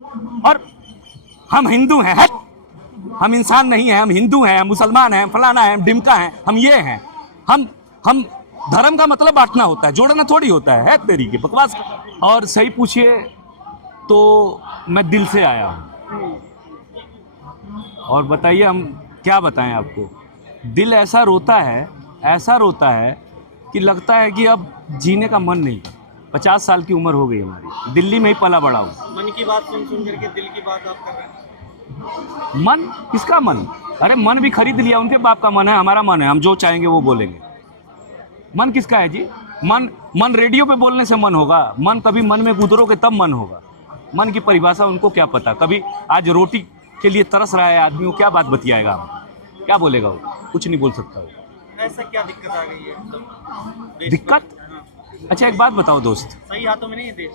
और हम हिंदू हैं, हट, हम इंसान नहीं हैं, हम हिंदू हैं, हम मुसलमान हैं, फलाना है, हम डिमका हैं, हम ये हैं। हम धर्म का मतलब बांटना होता है, जोड़ना थोड़ी होता है तेरी के बकवास। और सही पूछिए तो मैं दिल से आया हूँ। और बताइए हम क्या बताएं आपको। दिल ऐसा रोता है कि लगता है कि अब जीने का मन नहीं। 50 साल की उम्र हो गई हमारी, दिल्ली में ही पला बड़ा हूँ। मन की बात सुन करके दिल की बात आप कर रहे हैं। मन किसका मन? अरे मन भी खरीद लिया, उनके बाप का मन है, हमारा मन है, हम जो चाहेंगे वो बोलेंगे। मन किसका है जी? मन रेडियो पे बोलने से मन होगा? मन कभी मन में गुजरोगे तब मन होगा। मन की परिभाषा उनको क्या पता। कभी आज रोटी के लिए तरस रहा है आदमी, वो क्या बात बतियाएगा, क्या बोलेगा वो? कुछ नहीं बोल सकता वो। ऐसा क्या दिक्कत आ गई है? दिक्कत? अच्छा एक बात बताओ दोस्त, सही हाथों में नहीं है देश।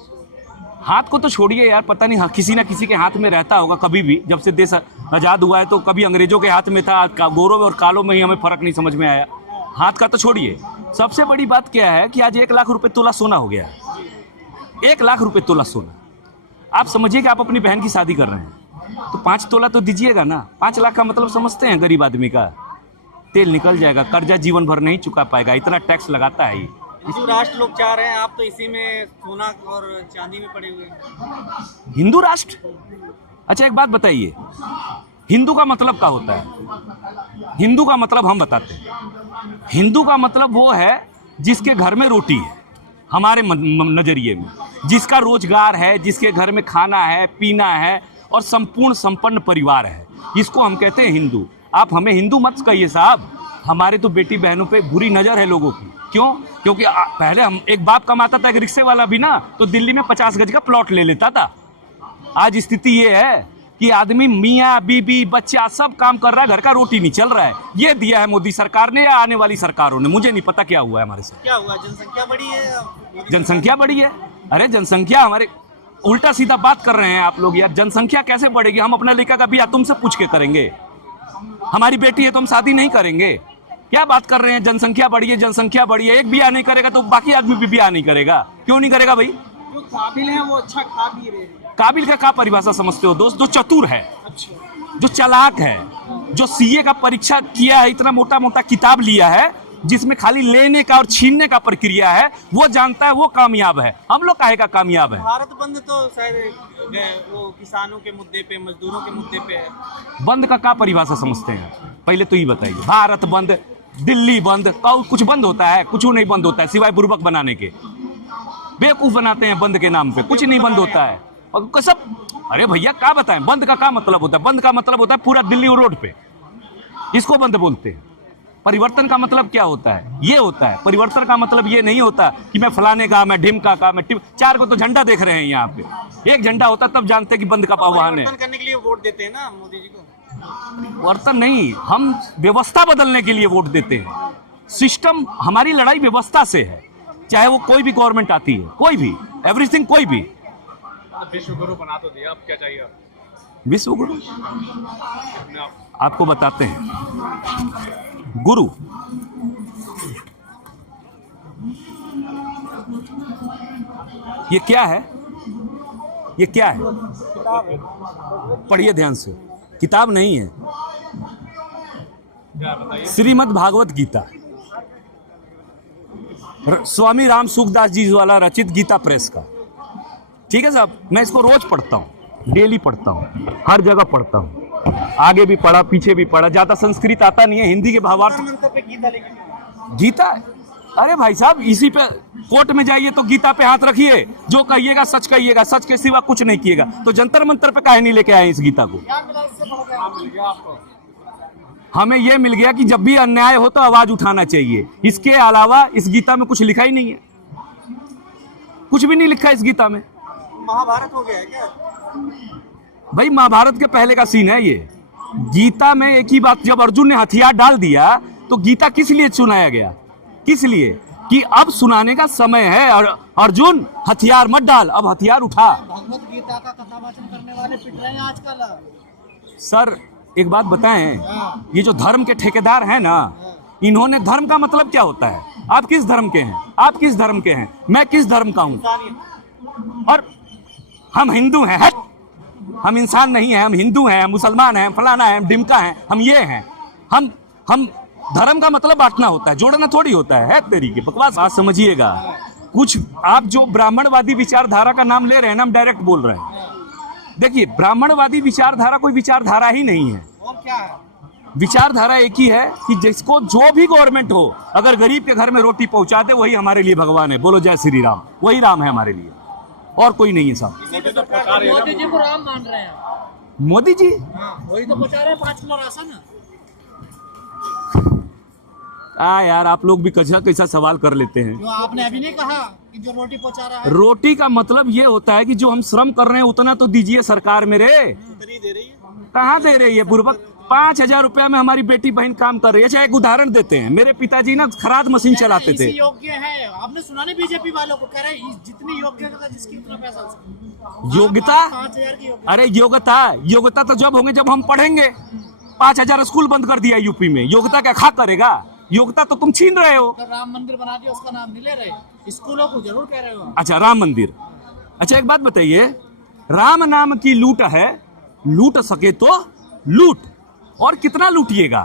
हाथ को तो छोड़िए यार, पता नहीं किसी ना किसी के हाथ में रहता होगा कभी भी। जब से देश आज़ाद हुआ है तो कभी अंग्रेजों के हाथ में था, गोरों और कालों में ही हमें फर्क नहीं समझ में आया। हाथ का तो छोड़िए, सबसे बड़ी बात क्या है कि आज 1 लाख रुपए तोला सोना हो गया है। 1 लाख रुपए तोला सोना। आप समझिए कि आप अपनी बहन की शादी कर रहे हैं तो 5 तोला तो दीजिएगा ना। 5 लाख का मतलब समझते हैं गरीब आदमी का? तेल निकल जाएगा, कर्जा जीवन भर नहीं चुका पाएगा, इतना टैक्स लगाता है ये। हिंदू राष्ट्र लोग चाह रहे हैं, आप तो इसी में सोना और चांदी में पड़े हुए हैं। हिंदू राष्ट्र? अच्छा एक बात बताइए, हिंदू का मतलब क्या होता है? हिंदू का मतलब हम बताते हैं। हिंदू का मतलब वो है जिसके घर में रोटी है, हमारे नजरिए में, जिसका रोजगार है, जिसके घर में खाना है, पीना है और संपूर्ण संपन्न परिवार है, इसको हम कहते हैं हिंदू। आप हमें हिंदू मत कहिए साहब, हमारे तो बेटी बहनों पे बुरी नजर है लोगों की। क्यों? क्योंकि पहले हम एक बाप कमाता था, एक रिक्शे वाला भी ना, तो दिल्ली में 50 गज का प्लॉट ले लेता था। आज स्थिति ये है कि आदमी मियाँ बीबी बच्चा सब काम कर रहा है, घर का रोटी नहीं चल रहा है। ये दिया है मोदी सरकार ने या आने वाली सरकारों ने, मुझे नहीं पता क्या हुआ है हमारे साथ। क्या हुआ? जनसंख्या बढ़ी है। जनसंख्या बढ़ी है? अरे जनसंख्या हमारे, उल्टा सीधा बात कर रहे हैं आप लोग यार। जनसंख्या कैसे बढ़ेगी? हम अपना लड़का का बिया तुमसे पूछ के करेंगे? हमारी बेटी है तो हम शादी नहीं करेंगे? क्या बात कर रहे हैं? जनसंख्या बढ़ी है, जनसंख्या बढ़ी है। एक बिया नहीं करेगा तो बाकी आदमी भी बिया नहीं करेगा। क्यों नहीं करेगा भाई? जो काबिल है वो अच्छा खा पी रहे हैं। काबिल का क्या परिभाषा समझते हो दोस्त? जो चतुर है, अच्छा, जो चालाक है, जो सीए का परीक्षा किया है, इतना मोटा मोटा किताब लिया है जिसमें खाली लेने का और छीनने का प्रक्रिया है, वो जानता है, वो कामयाब है। हम लोग काहे का कामयाब है? भारत बंद तो शायद वो किसानों के मुद्दे पे, मजदूरों के मुद्दे पे है। बंद का क्या परिभाषा समझते हैं? पहले तो ये बताइए। भारत बंद, दिल्ली बंद, कुछ बंद होता है? कुछ नहीं बंद होता है सिवाय बुर्बक बनाने के। बेवकूफ बनाते हैं बंद के नाम पे, कुछ नहीं बंद होता है। और कसम, अरे भैया क्या बताएं, बंद का क्या मतलब होता है? बंद का मतलब होता है पूरा दिल्ली रोड पे, इसको बंद बोलते हैं। परिवर्तन का मतलब क्या होता है? ये होता है परिवर्तन का मतलब। ये नहीं होता कि मैं फलाने का, मैं ढिमका का, मैं चार को तो झंडा देख रहे हैं यहाँ पे। एक झंडा होता तब जानते कि बंद का आह्वान है। करने के लिए वोट देते हैं ना मोदी जी को। परिवर्तन नहीं, हम व्यवस्था बदलने के लिए वोट देते हैं। सिस्टम, हमारी लड़ाई व्यवस्था से है, चाहे वो कोई भी गवर्नमेंट आती है, कोई भी, एवरीथिंग, कोई भी। विश्व गुरु बना तो दिया, अब क्या चाहिए? विश्व गुरु आपको बताते हैं। गुरु ये क्या है? ये क्या है? पढ़िए ध्यान से, किताब नहीं है, श्रीमद् भागवत गीता, स्वामी राम सुखदास जी वाला रचित गीता प्रेस का। ठीक है साहब, मैं इसको रोज पढ़ता हूँ, डेली पढ़ता हूँ, हर जगह पढ़ता हूँ, आगे भी पढ़ा पीछे भी पढ़ा। ज्यादा संस्कृत आता नहीं है, हिंदी के भावार्थ। गीता, अरे भाई साहब इसी पे कोर्ट में जाइए तो गीता पे हाथ रखिए, जो कहिएगा सच कहिएगा, सच के सिवा कुछ नहीं किएगा। तो जंतर मंतर पे काहे नहीं लेके आए इस गीता को? हमें यह मिल गया कि जब भी अन्याय हो तो आवाज उठाना चाहिए। इसके अलावा इस गीता में कुछ लिखा ही नहीं है, कुछ भी नहीं लिखा इस गीता में। महाभारत हो गया है क्या? भाई महाभारत के पहले का सीन है ये। गीता में एक ही बात, जब अर्जुन ने हथियार डाल दिया तो गीता किस लिए सुनाया गया? किस लिए? कि अब सुनाने का समय है, और अर्जुन हथियार मत डाल, अब हथियार उठा। भगवत गीता का कथावाचन करने वाले पिट रहे हैं आजकल। सर एक बात बताएं, ये जो धर्म के ठेकेदार हैं ना, इन्होंने, धर्म का मतलब क्या होता है? आप किस धर्म के हैं? आप किस धर्म के हैं? मैं किस धर्म का हूं? और हम हिंदू हैं, हट, हम इंसान नहीं हैं, हम हिंदू हैं, हम मुसलमान हैं, हम फलाना हैं, हम डिमका हैं, हम ये हैं। हम धर्म का मतलब बांटना होता है, जोड़ना थोड़ी होता है तेरी की बकवास। बात समझिएगा, कुछ आप जो ब्राह्मणवादी विचारधारा का नाम ले रहे हैं ना, हम डायरेक्ट बोल रहे हैं। देखिए, ब्राह्मणवादी विचारधारा कोई विचारधारा ही नहीं है। और क्या है? विचारधारा एक ही है कि जिसको जो भी गवर्नमेंट हो, अगर गरीब के घर में रोटी पहुंचा दे, वही हमारे लिए भगवान है। बोलो जय श्री राम। वही राम है हमारे लिए, और कोई नहीं है साहब। मोदी जी को राम मान रहे हैं। मोदी जी वही तो पहुंचा रहे हैं 5 किलो राशन। यार, आप लोग भी कैसा कैसा सवाल कर लेते हैं। जो आपने अभी नहीं कहा कि जो रोटी पहुंचा रहा है। रोटी का मतलब ये होता है कि जो हम श्रम कर रहे हैं उतना तो दीजिए सरकार मेरे। उतनी दे रही है। कहाँ दे रही है बुर्बक? 5,000 रुपया में हमारी बेटी बहन काम कर रही है। अच्छा, एक उदाहरण देते हैं। मेरे पिताजी ना खराद मशीन चलाते थे। योग्य है, आपने सुना नहीं बीजेपी वालों को? कह रहे हैं जितनी योग्यता जिसकी उतना पैसा। योग्यता? 5,000 की योग्यता। अरे योग्यता तो जब होंगे जब हम पढ़ेंगे। 5,000 स्कूल बंद कर दिया यूपी में। योग्यता क्या खा करेगा? योग्यता तो तुम छीन रहे हो। तो राम मंदिर बना दिया, उसका नाम नहीं ले रहे। स्कूलों को जरूर कह रहे हो। अच्छा, राम मंदिर। अच्छा, एक बात बताइए, राम नाम की लूट है, लूट सके तो लूट, और कितना लूटिएगा?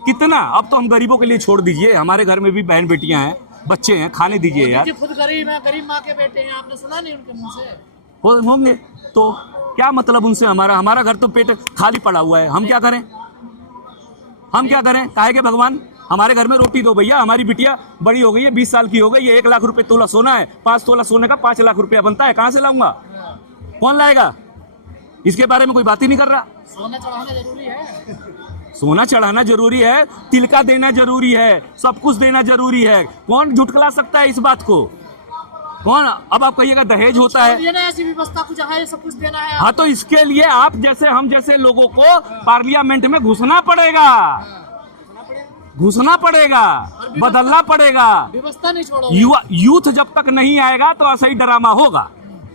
कितना? अब तो हम गरीबों के लिए छोड़ दीजिए, हमारे घर में भी बहन बेटियां हैं, बच्चे हैं, खाने दीजिए यार। खुद गरीब है, गरीब माँ के बेटे हैं, आपने सुना नहीं उनके मुंह से? होंगे तो क्या मतलब उनसे? हमारा घर तो पेट खाली पड़ा हुआ है। हम क्या करें? हम क्या करें? काहे के भगवान? हमारे घर में रोटी दो भैया। हमारी बिटिया बड़ी हो गई है, 20 साल की हो गई है। 1 लाख रुपए तोला सोना है। 5 तोला सोने का 5 लाख रुपया बनता है। कहाँ से लाऊंगा? कौन लाएगा? इसके बारे में कोई बात ही नहीं कर रहा। सोना चढ़ाना जरूरी है। सोना चढ़ाना जरूरी है, तिलका देना जरूरी है, सब कुछ देना जरूरी है। कौन झुटकला सकता है इस बात को? कौन? अब आप कहिएगा दहेज होता है। ना ऐसी व्यवस्था को जहाँ ये सब कुछ देना है। हाँ, तो इसके लिए आप जैसे हम जैसे लोगों को पार्लियामेंट में घुसना पड़ेगा, घुसना पड़ेगा, बदलना पड़ेगा। व्यवस्था नहीं छोड़ो। यूथ जब तक नहीं आएगा तो ऐसा ही ड्रामा होगा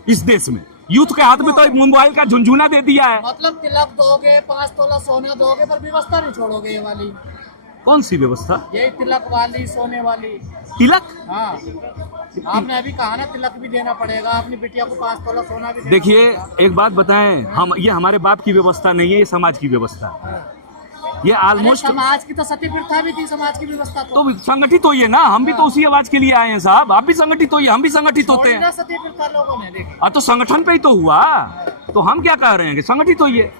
इस देश में। यूथ के हाथ में तो मोबाइल का झुंझुना दे दिया है। मतलब तिलक दोगे, 5 तोला सोना दोगे, पर व्यवस्था नहीं छोड़ोगे। ये वाली कौन सी व्यवस्था? यही तिलक वाली, सोने वाली। तिलक? हाँ, आपने अभी कहा ना तिलक भी देना पड़ेगा, अपनी बिटिया को 5 तोला सोना भी। देखिए, एक बात बताएं, हम ये हमारे बाप की व्यवस्था नहीं है, ये समाज की व्यवस्था है। ये ऑलमोस्ट समाज की तो सती प्रथा भी थी, समाज की व्यवस्था तो संगठित होइए ना। हम भी तो उसी आवाज के लिए आए हैं साहब। आप भी संगठित होइए, हम भी संगठित होते हैं। सती प्रथा लोगों ने देखी। तो संगठन पे ही तो हुआ। तो हम क्या कह रहे हैं कि संगठित होइए।